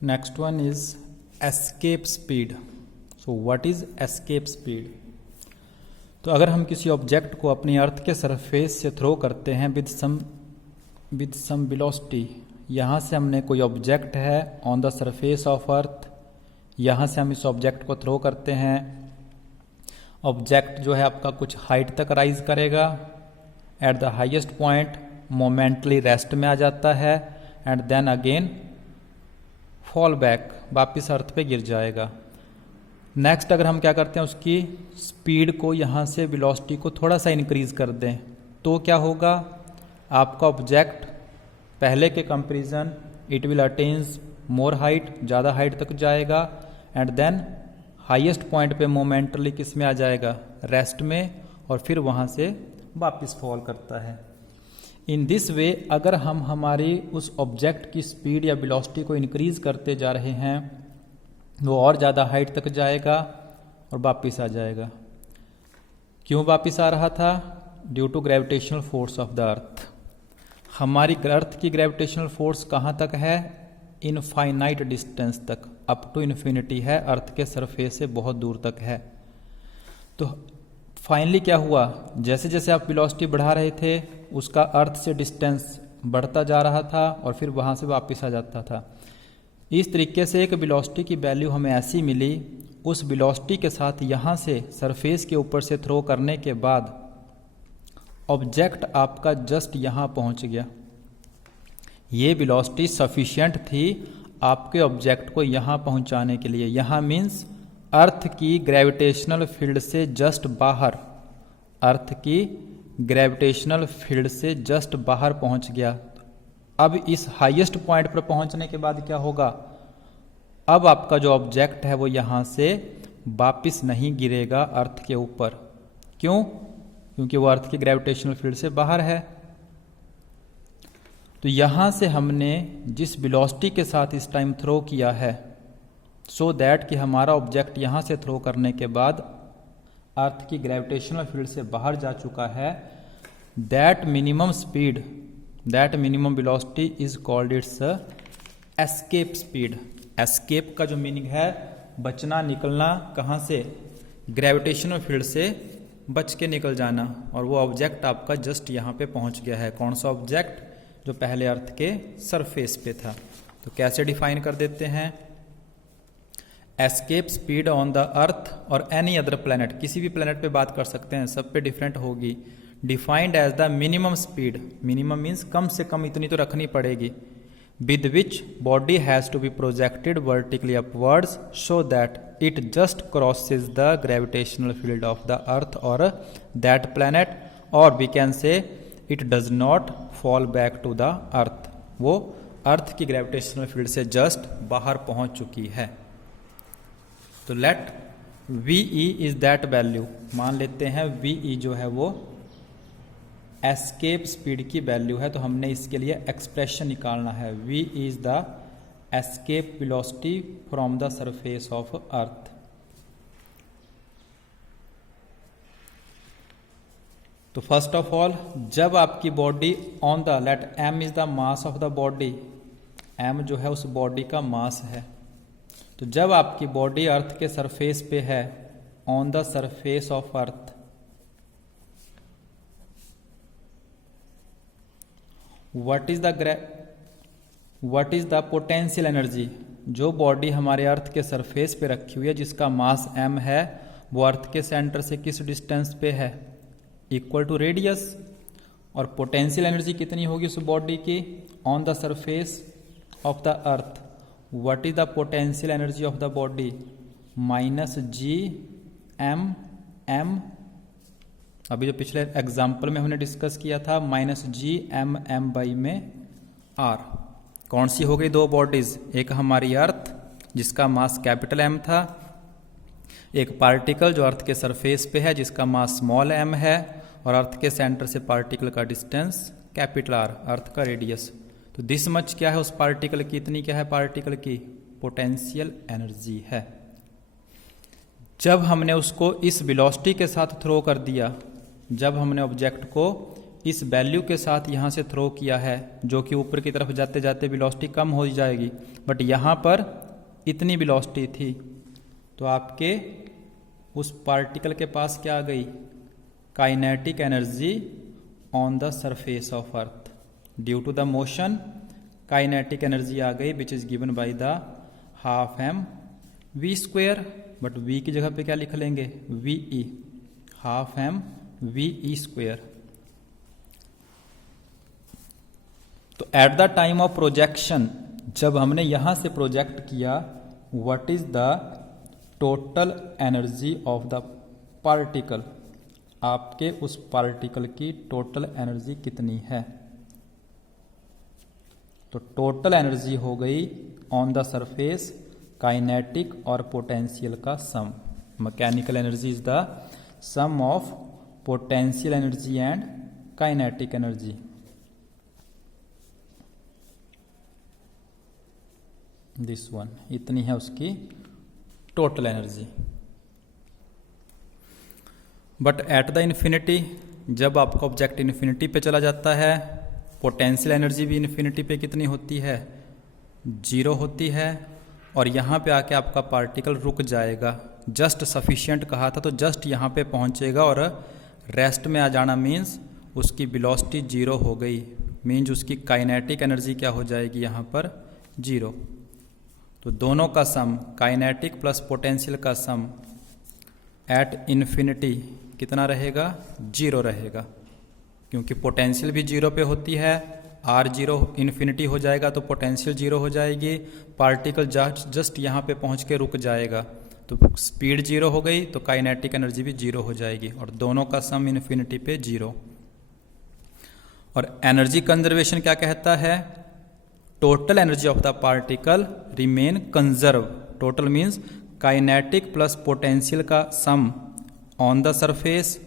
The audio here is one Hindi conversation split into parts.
Next one is escape speed. So what is escape speed? तो अगर हम किसी ऑब्जेक्ट को अपनी अर्थ के सरफेस से थ्रो करते हैं विद सम वेलोसिटी, यहाँ से हमने कोई ऑब्जेक्ट है ऑन द सरफेस ऑफ अर्थ, यहाँ से हम इस ऑब्जेक्ट को थ्रो करते हैं। ऑब्जेक्ट जो है आपका कुछ हाइट तक राइज करेगा, at the highest point momentarily rest में आ जाता है and then again fall back, वापिस अर्थ पे गिर जाएगा। नेक्स्ट अगर हम क्या करते हैं, उसकी स्पीड को यहाँ से वेलोसिटी को थोड़ा सा इंक्रीज कर दें तो क्या होगा, आपका ऑब्जेक्ट पहले के comparison it will attains more height, ज़्यादा हाइट तक जाएगा एंड देन हाईएस्ट पॉइंट पे मोमेंटली किस में आ जाएगा, रेस्ट में, और फिर वहाँ से वापस फॉल करता है। इन दिस वे अगर हम हमारी उस ऑब्जेक्ट की स्पीड या वेलोसिटी को इंक्रीज करते जा रहे हैं, वो और ज़्यादा हाइट तक जाएगा और वापस आ जाएगा। क्यों वापस आ रहा था? Due to gravitational force of the earth. हमारी अर्थ की ग्रेविटेशनल फोर्स कहाँ तक है? इनफाइनाइट डिस्टेंस तक, अप टू इन्फिनिटी है, अर्थ के सरफेस से बहुत दूर तक है। तो फाइनली क्या हुआ, जैसे जैसे आप वेलोसिटी बढ़ा रहे थे उसका अर्थ से डिस्टेंस बढ़ता जा रहा था और फिर वहाँ से वापस आ जाता था। इस तरीके से एक वेलोसिटी की वैल्यू हमें ऐसी मिली, उस वेलोसिटी के साथ यहाँ से सरफेस के ऊपर से थ्रो करने के बाद ऑब्जेक्ट आपका जस्ट यहाँ पहुँच गया। ये वेलोसिटी सफिशिएंट थी आपके ऑब्जेक्ट को यहाँ पहुँचाने के लिए। यहाँ मीन्स अर्थ की ग्रेविटेशनल फील्ड से जस्ट बाहर, अर्थ की ग्रेविटेशनल फील्ड से जस्ट बाहर पहुँच गया। अब इस हाईएस्ट पॉइंट पर पहुंचने के बाद क्या होगा, अब आपका जो ऑब्जेक्ट है वो यहाँ से वापिस नहीं गिरेगा अर्थ के ऊपर। क्यों? क्योंकि वो अर्थ की ग्रेविटेशनल फील्ड से बाहर है। तो यहाँ से हमने जिस वेलोसिटी के साथ इस टाइम थ्रो किया है, सो दैट कि हमारा ऑब्जेक्ट यहाँ से थ्रो करने के बाद अर्थ की ग्रेविटेशनल फील्ड से बाहर जा चुका है, that minimum speed, that minimum velocity is called its escape speed. Escape का जो मीनिंग है बचना, निकलना, कहाँ से? ग्रेविटेशनल फील्ड से बच के निकल जाना। और वो ऑब्जेक्ट आपका जस्ट यहाँ पे पहुँच गया है। कौन सा ऑब्जेक्ट? जो पहले अर्थ के सरफेस पे था। तो कैसे डिफाइन कर देते हैं? Escape speed on the earth और एनी अदर प्लैनेट, किसी भी प्लैनेट पे बात कर सकते हैं, सब पे डिफरेंट होगी। Defined as the minimum speed, minimum means कम से कम इतनी तो रखनी पड़ेगी, with which body has to be projected vertically upwards so that it just crosses the gravitational field of the earth और दैट प्लैनेट, और we can say it does not fall back to the earth. वो अर्थ की ग्रेविटेशनल फील्ड से जस्ट बाहर पहुंच चुकी है। तो let VE is that value, मान लेते हैं VE जो है वो एस्केप स्पीड की वैल्यू है। तो हमने इसके लिए एक्सप्रेशन निकालना है। V is the escape velocity from the surface of earth. तो फर्स्ट ऑफ ऑल, जब आपकी body on the, let M is the mass of the body, M जो है उस बॉडी का मास है। तो जब आपकी बॉडी अर्थ के सरफेस पे है, on the surface of earth, what is the potential energy, जो बॉडी हमारे अर्थ के सरफेस पे रखी हुई है जिसका मास m है, वो अर्थ के सेंटर से किस डिस्टेंस पे है? Equal to radius. और पोटेंशियल एनर्जी कितनी होगी उस बॉडी की on the surface of the earth? What is the potential energy of the body? -G(m)(m), अभी जो पिछले एग्जाम्पल में हमने डिस्कस किया था, -G(m)(m)/r। कौन सी हो गई दो बॉडीज? एक हमारी अर्थ जिसका मास कैपिटल M था, एक पार्टिकल जो अर्थ के सरफेस पे है जिसका मास स्मॉल m है, और अर्थ के सेंटर से पार्टिकल का डिस्टेंस कैपिटल R, अर्थ का रेडियस। तो दिस मच क्या है उस पार्टिकल की, इतनी क्या है पार्टिकल की? पोटेंशियल एनर्जी है। जब हमने उसको इस वेलोसिटी के साथ थ्रो कर दिया, जब हमने ऑब्जेक्ट को इस वैल्यू के साथ यहाँ से थ्रो किया है, जो कि ऊपर की तरफ जाते जाते वेलोसिटी कम हो जाएगी, बट यहाँ पर इतनी वेलोसिटी थी, तो आपके उस पार्टिकल के पास क्या आ गई, kinetic energy on the surface of earth due to the motion. Kinetic energy आ गई which is given by the half M v square, but v की जगह पे क्या लिख लेंगे, v e, half M we e square. तो at the time of projection, जब हमने यहां से प्रोजेक्ट किया, what is the total energy of the particle, आपके उस पार्टिकल की टोटल एनर्जी कितनी है। तो टोटल एनर्जी हो गई ऑन द सरफेस काइनेटिक और पोटेंशियल का sum. Mechanical energy is the sum of potential energy and kinetic energy. This one, इतनी है उसकी total energy. But at the infinity, जब आपका ऑब्जेक्ट इन्फिनिटी पे चला जाता है, पोटेंशियल एनर्जी भी इन्फिनिटी पे कितनी होती है, 0 होती है, और यहाँ पे आके आपका पार्टिकल रुक जाएगा। जस्ट सफिशिएंट कहा था, तो जस्ट यहाँ पे पहुँचेगा और रेस्ट में आ जाना मीन्स उसकी वेलोसिटी 0 हो गई, मीन्स उसकी काइनेटिक एनर्जी क्या हो जाएगी यहाँ पर, 0। तो दोनों का सम, काइनेटिक प्लस पोटेंशियल का सम एट इन्फिनिटी कितना रहेगा, 0 रहेगा, क्योंकि पोटेंशियल भी 0 पे होती है। आर 0 इन्फिनिटी हो जाएगा तो पोटेंशियल 0 हो जाएगी, पार्टिकल जस्ट यहाँ पे पहुँच के रुक जाएगा, तो स्पीड 0 हो गई, तो काइनेटिक एनर्जी भी 0 हो जाएगी, और दोनों का सम इन्फिनिटी पे 0। और एनर्जी कंजर्वेशन क्या कहता है, total energy of the particle remain conserve. Total means kinetic plus potential का sum on the surface,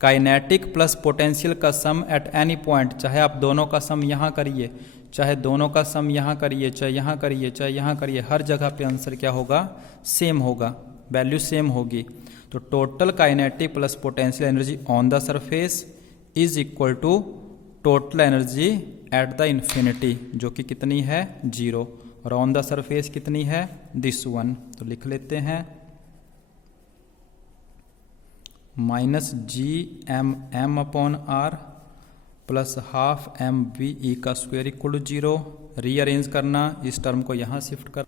kinetic plus potential का सम एट एनी पॉइंट, चाहे आप दोनों का सम यहाँ करिए, चाहे दोनों का सम यहाँ करिए, चाहे यहाँ करिए, चाहे यहाँ करिए, हर जगह पे आंसर क्या होगा, सेम होगा, वैल्यू सेम होगी। तो total kinetic plus potential energy on the surface is equal to total energy at the infinity, जो कि कितनी है, 0, और ऑन द सरफेस कितनी है, दिस वन। तो लिख लेते हैं minus G M M upon R plus half M we E का स्क्वायर इक्वल टू 0। रीअरेंज करना, इस टर्म को यहाँ शिफ्ट कर,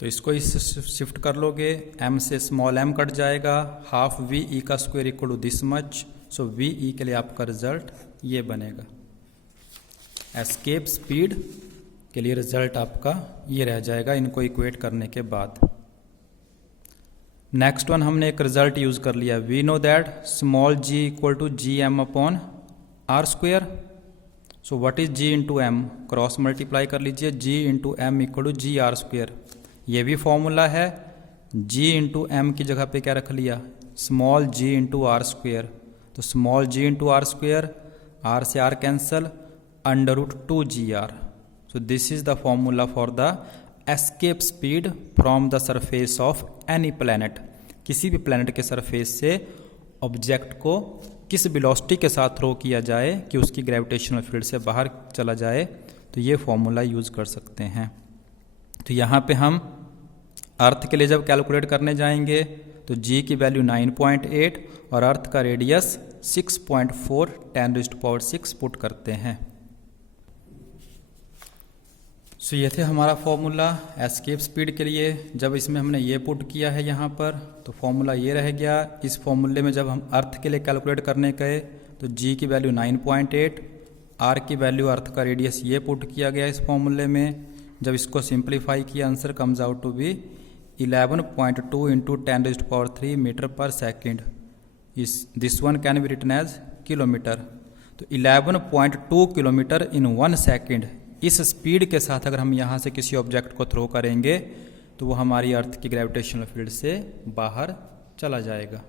तो इसको इस शिफ्ट कर लोगे, m से स्मॉल m कट जाएगा, हाफ वी ई का square equal to this much. So V E के लिए आपका रिजल्ट ये बनेगा। एस्केप स्पीड के लिए रिजल्ट आपका ये रह जाएगा, इनको इक्वेट करने के बाद। नेक्स्ट वन, हमने एक रिजल्ट यूज कर लिया, we know that small g equal to G M upon R square. So what is g into M, cross multiply कर लीजिए, G into M equal to G R square. ये भी फॉर्मूला है, जी इंटू एम की जगह पे क्या रख लिया, small g into R square. तो small g into R square, R से R cancel, under root 2gr। So this is the formula for the escape speed from the surface of any planet. किसी भी प्लैनेट के सरफेस से ऑब्जेक्ट को किस वेलोसिटी के साथ थ्रो किया जाए कि उसकी ग्रेविटेशनल फील्ड से बाहर चला जाए, तो ये फॉर्मूला यूज कर सकते हैं। तो यहाँ पे हम अर्थ के लिए जब कैलकुलेट करने जाएंगे तो जी की वैल्यू 9.8 और अर्थ का रेडियस 6.4 10⁶ पुट करते हैं। सो ये थे हमारा फॉर्मूला एस्केप स्पीड के लिए। जब इसमें हमने ये पुट किया है यहाँ पर, तो फॉर्मूला ये रह गया। इस फॉर्मूले में जब हम अर्थ के लिए कैलकुलेट करने गए तो जी की वैल्यू 9.8, आर की वैल्यू, अर्थ का रेडियस ये पुट किया गया इस फॉर्मूले में। जब इसको सिंप्लीफाई किया, answer comes out to be 11.2 into 10⁻³ metre पर second. This one can be written as kilometre. तो 11.2 किलोमीटर इन 1 सेकेंड, इस स्पीड के साथ अगर हम यहाँ से किसी ऑब्जेक्ट को थ्रो करेंगे तो वो हमारी अर्थ की ग्रेविटेशनल फील्ड से बाहर चला जाएगा।